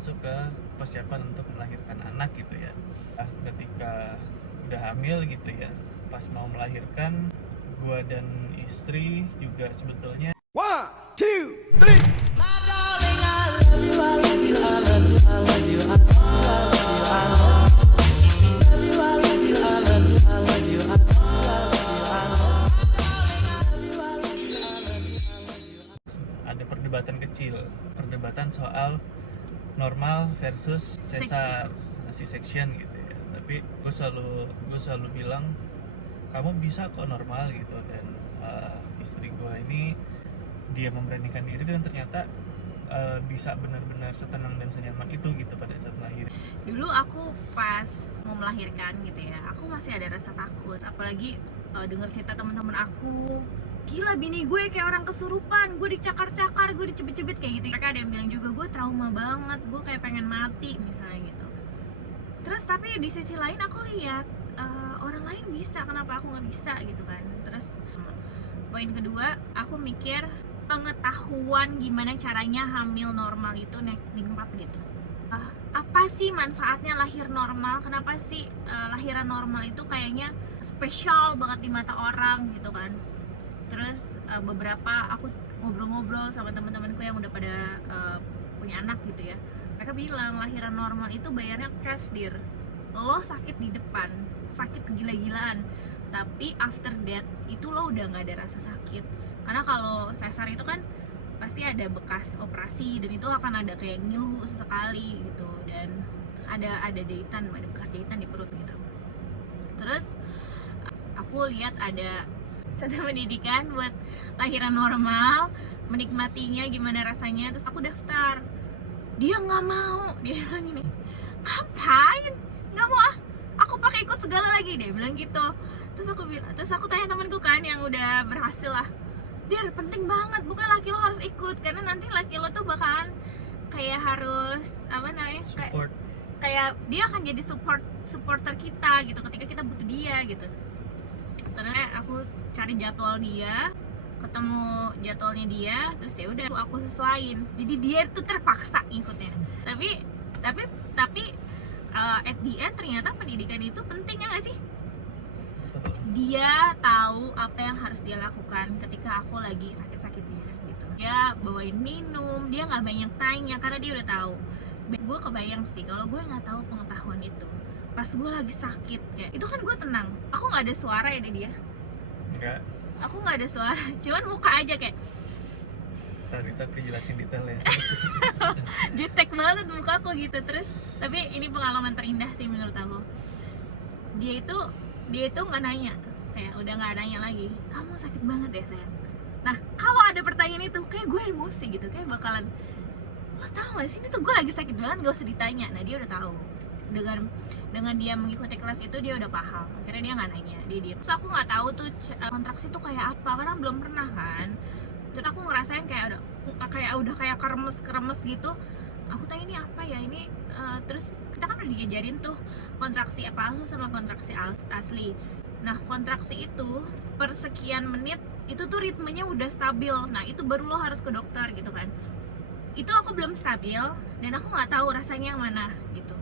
masuk ke persiapan untuk melahirkan anak gitu ya. Ketika udah hamil gitu ya, pas mau melahirkan, gua dan istri juga sebetulnya One, two, three. ada perdebatan soal normal versus sesar C-section gitu ya. Tapi gue selalu bilang kamu bisa kok normal gitu. Dan istri gue ini dia memberanikan diri dan ternyata bisa benar-benar setenang dan senyaman itu gitu pada saat melahirkan. Dulu aku pas mau melahirkan gitu ya, aku masih ada rasa takut, apalagi dengar cerita teman-teman aku, gila bini gue kayak orang kesurupan, gue dicakar-cakar, gue dicebit-cebit kayak gitu. Mereka ada yang bilang juga gue trauma banget, gue kayak pengen mati misalnya gitu. Terus tapi di sisi lain aku lihat orang lain bisa, kenapa aku nggak bisa gitu kan. Terus poin kedua, aku mikir pengetahuan gimana caranya hamil normal itu nikmat gitu. Apa sih manfaatnya lahir normal? Kenapa sih lahiran normal itu kayaknya spesial banget di mata orang gitu kan? Terus beberapa aku ngobrol-ngobrol sama teman-temanku yang udah pada punya anak gitu ya. Mereka bilang lahiran normal itu bayarnya cash dir. Lo sakit di depan, sakit gila-gilaan. Tapi after that itu lo udah nggak ada rasa sakit. Karena kalau sesar itu kan pasti ada bekas operasi dan itu akan ada kayak ngilu sesekali gitu, dan ada jahitan, ada bekas jahitan di perut gitu. Terus aku lihat ada satu pendidikan buat lahiran normal, menikmatinya gimana rasanya. Terus aku daftar, dia nggak mau, dia bilang gini, ngapain nggak mau, aku pakai ikut segala lagi, dia bilang gitu. Terus aku tanya temanku kan yang udah berhasil lah, dia penting banget, bukan laki lo harus ikut, karena nanti laki lo tuh bakalan kayak harus apa namanya, kayak dia akan jadi supporter kita gitu ketika kita butuh dia gitu. Terus aku cari jadwal dia, ketemu jadwalnya dia, terus ya udah aku sesuaiin, jadi dia tuh terpaksa ngikutnya. Tapi at the end ternyata pendidikan itu penting, ya nggak sih? Dia tahu apa yang harus dia lakukan ketika aku lagi sakit-sakitnya gitu. Dia bawain minum, dia nggak banyak tanya karena dia udah tahu. Gue kebayang sih kalau gue nggak tahu pengetahuan itu, pas gue lagi sakit kayak itu kan gue tenang, aku nggak ada suara ya dari dia. Enggak. Aku nggak ada suara, cuman muka aja kayak. Tapi jelasin detailnya. Jutek banget muka aku gitu. Terus tapi ini pengalaman terindah sih menurut aku. Dia itu nggak nanya, kayak udah nggak nanya lagi, kamu sakit banget ya sayang. Nah kalau ada pertanyaan itu kayak gue emosi gitu, kayak bakalan, lo tau gak sih ini tuh gue lagi sakit banget, gak usah ditanya. Nah dia udah tahu, dengan dia mengikuti kelas itu dia udah paham, akhirnya dia nggak nanya, dia diem. Terus aku nggak tahu tuh kontraksi tuh kayak apa karena belum pernah kan. Terus aku ngerasain kayak udah kayak kremes gitu. Aku tanya ini apa ya ini, terus kita kan udah diajarin tuh kontraksi palsu sama kontraksi asli. Nah kontraksi itu per sekian menit itu tuh ritmenya udah stabil. Nah itu baru lo harus ke dokter gitu kan. Itu aku belum stabil dan aku nggak tahu rasanya yang mana gitu.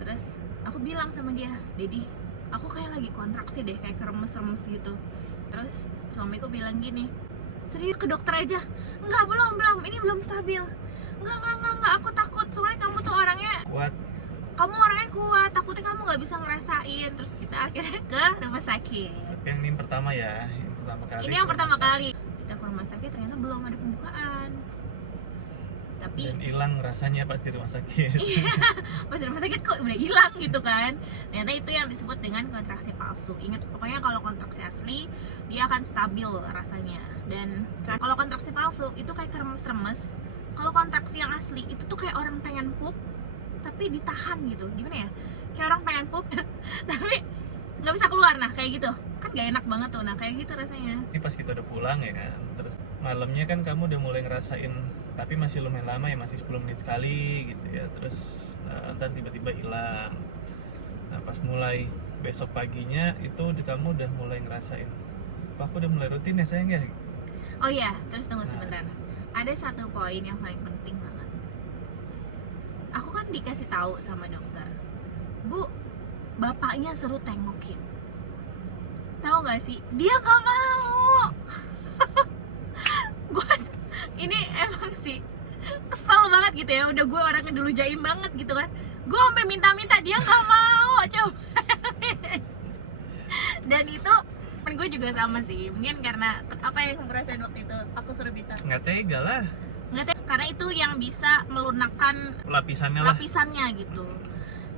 Terus aku bilang sama dia, Dedi, aku kayak lagi kontraksi deh, kayak kremes-kremes gitu. Terus suamiku bilang gini, serius ke dokter aja? Enggak, belum, ini belum stabil. Enggak, aku takut soalnya kamu tuh orangnya Kuat. Kamu orangnya kuat, takutnya kamu nggak bisa ngerasain. Terus kita akhirnya ke rumah sakit. Tapi yang pertama ya, yang pertama kali. Ini yang pertama kali. Kita ke rumah sakit ternyata belum ada pembukaan. Tapi dan hilang rasanya pas di rumah sakit. Iya, pas di rumah sakit kok udah hilang gitu kan. Ternyata itu yang disebut dengan kontraksi palsu. Ingat pokoknya kalau kontraksi asli dia akan stabil rasanya. Dan kalau kontraksi palsu itu kayak kremes-kremes. Kalau kontraksi yang asli itu tuh kayak orang pengen pup tapi ditahan gitu. Gimana ya? Kayak orang pengen pup tapi nggak bisa keluar. Nah kayak gitu kan gak enak banget tuh. Nah kayak gitu rasanya. Ini pas kita udah pulang ya kan, terus malamnya kan kamu udah mulai ngerasain, tapi masih lumayan lama ya, masih 10 menit sekali gitu ya. Terus ntar tiba-tiba hilang. Nah pas mulai besok paginya itu kamu udah mulai ngerasain, wah aku udah mulai rutin ya sayang ya. Oh iya, terus tunggu sebentar. Ada satu poin yang paling penting banget. dikasih tahu sama dokter, Bu, bapaknya suruh tengokin. Tahu nggak sih, dia nggak mau. Gue ini emang sih kesel banget gitu ya, udah gue orangnya dulu jaim banget gitu kan, gue sampai minta-minta, dia nggak mau. Coba. Dan itu gue juga sama sih, mungkin karena apa yang aku rasain waktu itu, aku suruh minta. Nggak tega lah, Karena itu yang bisa melunakkan lapisannya gitu.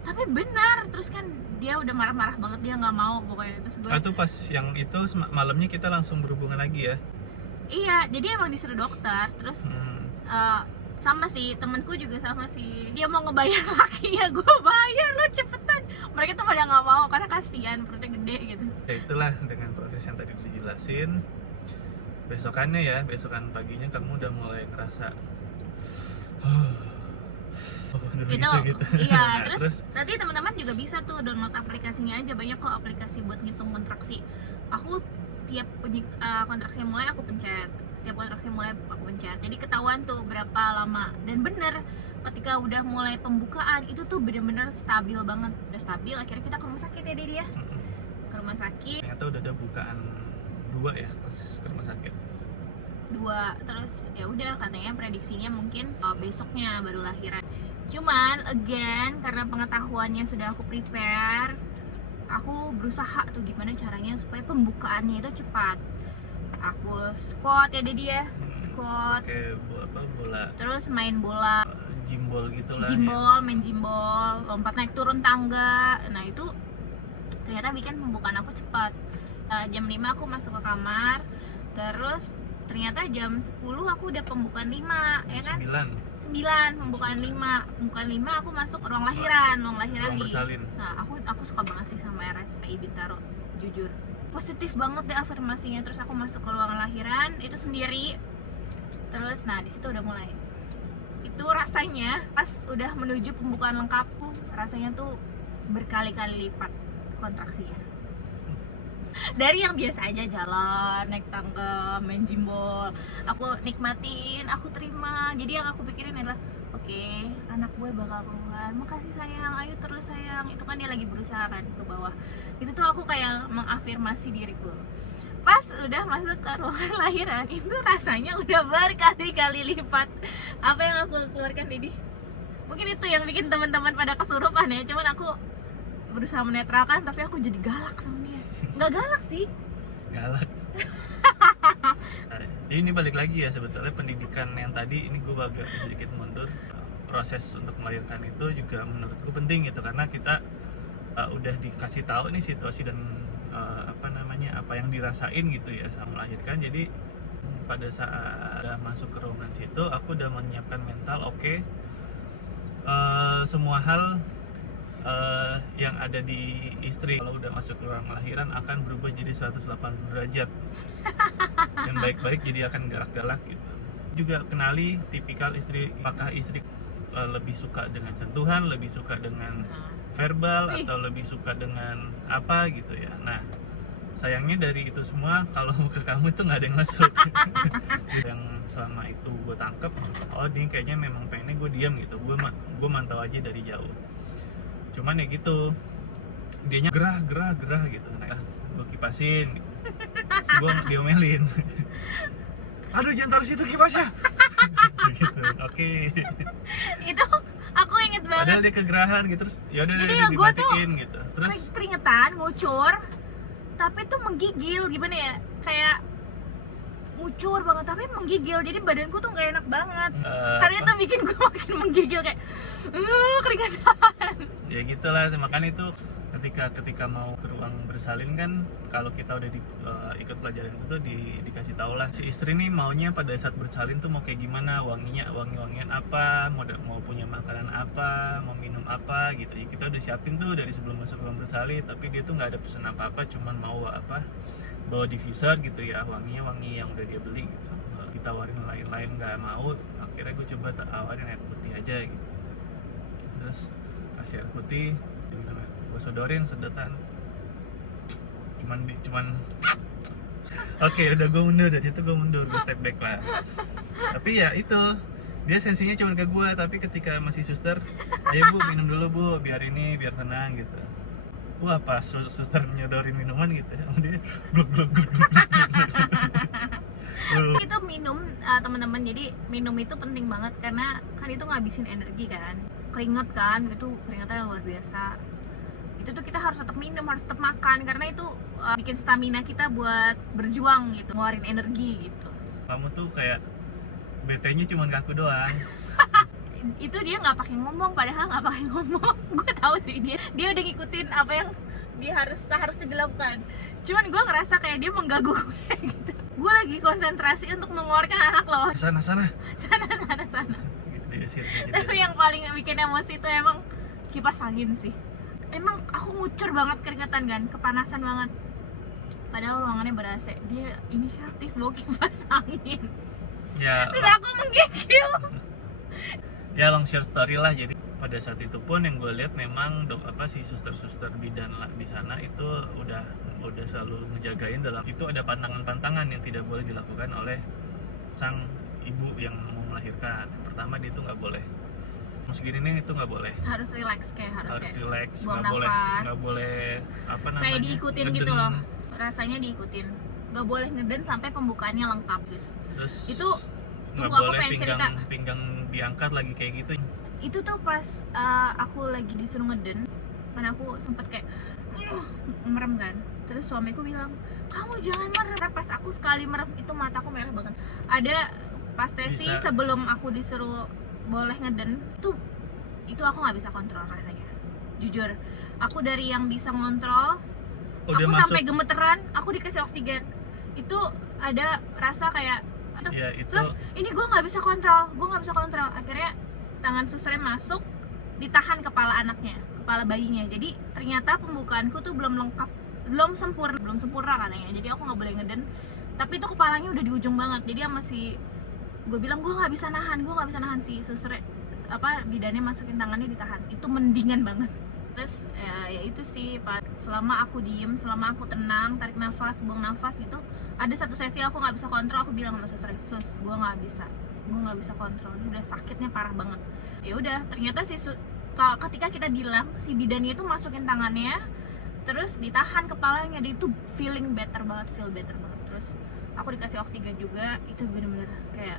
Tapi benar, terus kan dia udah marah-marah banget, dia nggak mau pokoknya. Terus gue itu pas yang itu malamnya kita langsung berhubungan lagi ya. iya, jadi emang disuruh dokter. Terus sama sih, temenku juga sama sih, dia mau ngebayar lakinya, gue bayar lo cepetan. Mereka tuh pada nggak mau karena kasihan, perutnya gede gitu. Ya itulah, dengan proses yang tadi dijelasin, besokan paginya kamu udah mulai ngerasa gitu. Iya. Nah, terus nanti teman-teman juga bisa tuh download aplikasinya aja, banyak kok aplikasi buat ngitung kontraksi. Aku tiap kontraksi mulai aku pencet, jadi ketahuan tuh berapa lama. Dan bener, ketika udah mulai pembukaan itu tuh bener-bener stabil banget, udah stabil. Akhirnya kita ke rumah sakit ya Dedi ya, ke rumah sakit. Ternyata udah ada bukaan 2 ya pas ke rumah sakit. 2, terus ya udah katanya prediksinya mungkin besoknya baru lahiran. Cuman again, karena pengetahuannya sudah aku prepare, aku berusaha tuh gimana caranya supaya pembukaannya itu cepat. Aku squat ya Dedi ya, squat, Kayak bola, terus main bola, jimbol gitu lah main jimbol, lompat naik turun tangga. Nah itu ternyata bikin pembukaan aku cepat. Jam 5 aku masuk ke kamar, terus ternyata jam 10 aku udah pembukaan 5, ya kan? 9 pembukaan 5 aku masuk ruang lahiran ruang bersalin. Nah, aku suka banget sih sama RSPI Bintaro, jujur. Positif banget deh afirmasinya. Terus aku masuk ke ruangan lahiran itu sendiri. Terus nah di situ udah mulai. Itu rasanya pas udah menuju pembukaan lengkap, rasanya tuh berkali-kali lipat kontraksinya. Dari yang biasa aja, jalan, naik tangga, main jimbol, aku nikmatin, aku terima. Jadi yang aku pikirin adalah, oke, anak gue bakal keluar, makasih sayang, ayo terus sayang. Itu kan dia lagi berusaha kan ke bawah. Itu tuh aku kayak mengafirmasi diriku. Pas udah masuk ke ruangan lahiran, itu rasanya udah berkali-kali lipat apa yang aku keluarkan, Didi. Mungkin itu yang bikin teman-teman pada kesurupan ya. Cuman aku berusaha menetralkan, tapi aku jadi galak sama dia. Nggak galak sih, Galak. Jadi ini balik lagi ya, sebetulnya pendidikan yang tadi ini gue agak sedikit mundur. Proses untuk melahirkan itu juga menurutku penting gitu, karena kita udah dikasih tahu nih situasi dan apa yang dirasain gitu ya sama melahirkan. Jadi pada saat udah masuk ke ruangan situ, aku udah menyiapkan mental, oke, semua hal yang ada di istri kalau udah masuk ke ruang lahiran akan berubah jadi 180 derajat dan baik-baik jadi akan galak-galak gitu. Juga kenali tipikal istri, apakah istri lebih suka dengan sentuhan, lebih suka dengan verbal, atau lebih suka dengan apa gitu ya. Nah sayangnya dari itu semua kalau ke kamu itu nggak ada yang masuk. Yang selama itu gue tangkep, oh dia kayaknya memang pengennya gue diam gitu, gue mantau aja dari jauh. Cuman ya gitu, dianya gerah gitu. Nah, gue kipasin gitu. Terus gue diomelin, aduh jangan taruh situ kipasnya. Gitu. Oke. Itu aku inget banget. Padahal dia kegerahan gitu, terus yaudah Jadi dia ya gua dimatiin gitu. Terus keringetan, ngucur, tapi tuh menggigil, gimana ya, kayak ngucur banget tapi menggigil. Jadi badanku tuh nggak enak banget. Karena itu bikin gue makin menggigil, kayak keringetan. Ya gitulah, makanya itu ketika mau ke ruang bersalin kan, kalau kita udah ikut pelajaran itu tuh dikasih tau lah si istri nih maunya pada saat bersalin tuh mau kayak gimana, wangian apa, mau punya makanan apa, mau minum apa gitu ya. Kita udah siapin tuh dari sebelum masuk ruang bersalin, tapi dia tuh nggak ada pesan apa-apa, cuman mau bawa diffuser gitu ya, wangi yang udah dia beli gitu. Ditawarin lain-lain nggak mau, akhirnya gue coba tawarin air putih aja gitu. Terus kasih air putih, gue sodorin sedotan, cuman oke, udah gue mundur, dari situ gue step back lah. Tapi ya itu dia sensinya cuma ke gua, tapi ketika masih suster, ayo bu minum dulu bu, biar tenang gitu. Wah pas suster nyodorin minuman gitu ya, dia gluk gluk gluk gluk gluk. Itu minum teman-teman, jadi minum itu penting banget karena kan itu ngabisin energi kan, keringet kan, itu keringetnya luar biasa. Itu tuh kita harus tetap minum, harus tetap makan karena itu bikin stamina kita buat berjuang gitu, ngeluarin energi gitu. Kamu tuh kayak BT-nya cuma ke aku doang. Itu dia nggak pakai ngomong, padahal nggak pakai ngomong. Gue tahu sih dia udah ngikutin apa yang dia seharusnya dilakukan. Cuman gue ngerasa kayak dia mengganggu gue gitu. Gue lagi konsentrasi untuk mengeluarkan anak lo. Sana. Sana. Gitu ya sih. Tapi yang paling bikin emosi itu emang kipas angin sih. Emang aku ngucur banget keringetan kan, kepanasan banget. Padahal ruangannya ber-AC. Dia inisiatif bawa kipas angin. Ya. Terus aku menggigil. Ya long short story lah, jadi pada saat itu pun yang gue lihat memang si suster-suster bidan di sana itu udah selalu ngejagain dalam itu ada pantangan-pantangan yang tidak boleh dilakukan oleh sang ibu yang mau melahirkan. Pertama dia itu nggak boleh segini nih, itu nggak boleh, Harus relax kayak relax, buang nggak boleh apa namanya kayak diikutin ngeden. gitu loh, rasanya diikutin, nggak boleh ngeden sampai pembukaannya lengkap gitu. Terus Itu nggak tunggu, aku boleh pengen cerita. pinggang diangkat lagi kayak gitu. Itu tuh pas aku lagi disuruh ngeden, kan aku sempet kayak merem kan. Terus suamiku bilang, kamu jangan merem. Pas aku sekali merem itu mataku merah banget. Ada pas sesi sebelum aku disuruh boleh ngeden, itu aku nggak bisa kontrol rasanya. Jujur, aku dari yang bisa ngontrol, Udah aku masuk, sampai gemeteran, aku dikasih oksigen. Itu ada rasa kayak, ya itu sus, ini gue nggak bisa kontrol. Akhirnya tangan susternya masuk, ditahan kepala anaknya, kepala bayinya. Jadi ternyata pembukaanku tuh belum lengkap, belum sempurna katanya. Jadi aku nggak boleh ngeden. Tapi itu kepalanya udah di ujung banget. Jadi masih, gue bilang gue nggak bisa nahan si suster bidannya masukin tangannya, ditahan. Itu mendingan banget. Terus ya itu sih Pak, selama aku diem, selama aku tenang, tarik nafas, buang nafas gitu. Ada satu sesi aku nggak bisa kontrol, aku bilang sama suster, sus, gue nggak bisa kontrol, ini udah sakitnya parah banget. Ya udah, ternyata ketika kita bilang, si bidannya itu masukin tangannya, terus ditahan kepalanya, dia itu feel better banget. Terus aku dikasih oksigen juga, itu bener-bener kayak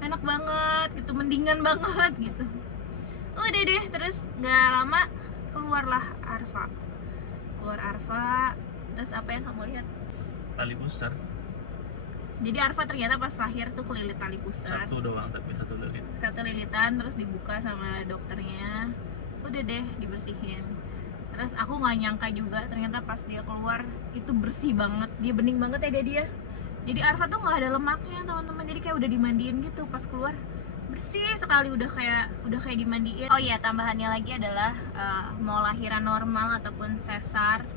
enak banget gitu, mendingan banget gitu. Udah deh, terus nggak lama keluar Arfa. Terus apa yang kamu lihat? tali pusar Jadi Arfa ternyata pas lahir tuh kelilit tali pusar. satu doang, tapi satu lilitan, terus dibuka sama dokternya. Udah deh, dibersihin. Terus aku nggak nyangka juga, ternyata pas dia keluar itu bersih banget, dia bening banget ya dia. Jadi Arfa tuh nggak ada lemaknya teman-teman, jadi kayak udah dimandiin gitu. Pas keluar bersih sekali, udah kayak dimandiin. Oh iya, tambahannya lagi adalah mau lahiran normal ataupun sesar,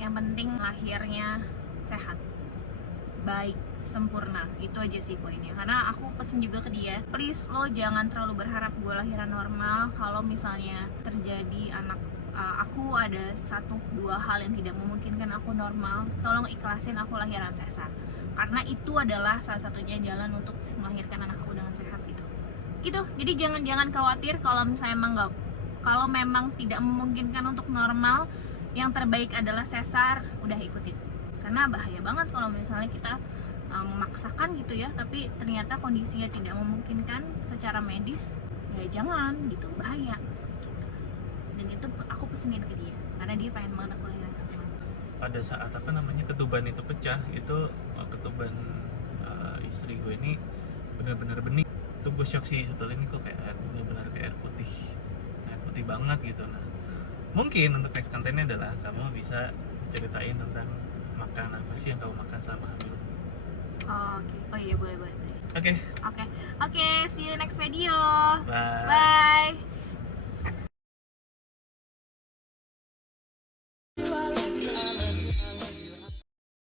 yang penting lahirnya sehat, baik, sempurna. Itu aja sih poinnya. Karena aku pesen juga ke dia, please lo jangan terlalu berharap gue lahiran normal. Kalau misalnya terjadi aku ada 1-2 hal yang tidak memungkinkan aku normal, tolong ikhlasin aku lahiran sesar, karena itu adalah salah satunya jalan untuk melahirkan anakku dengan sehat gitu. Jadi jangan khawatir kalau misalnya kalau memang tidak memungkinkan untuk normal, yang terbaik adalah sesar, udah ikutin. Karena bahaya banget kalau misalnya kita memaksakan gitu ya, tapi ternyata kondisinya tidak memungkinkan secara medis, ya jangan gitu, bahaya gitu. Dan itu aku pesenin ke dia karena dia pengen banget aku lahiran. Pada saat ketuban itu pecah, itu ketuban istri gue ini benar-benar bening. Itu gue shock sih, setelah ini kok kayak benar-benar kayak air putih banget gitu. Nah, mungkin untuk next kontennya adalah kamu bisa ceritain tentang makanan apa sih yang kamu makan selama hamil. Oke. Oh iya, boleh. Oke. Oke, see you next video. Bye. Bye.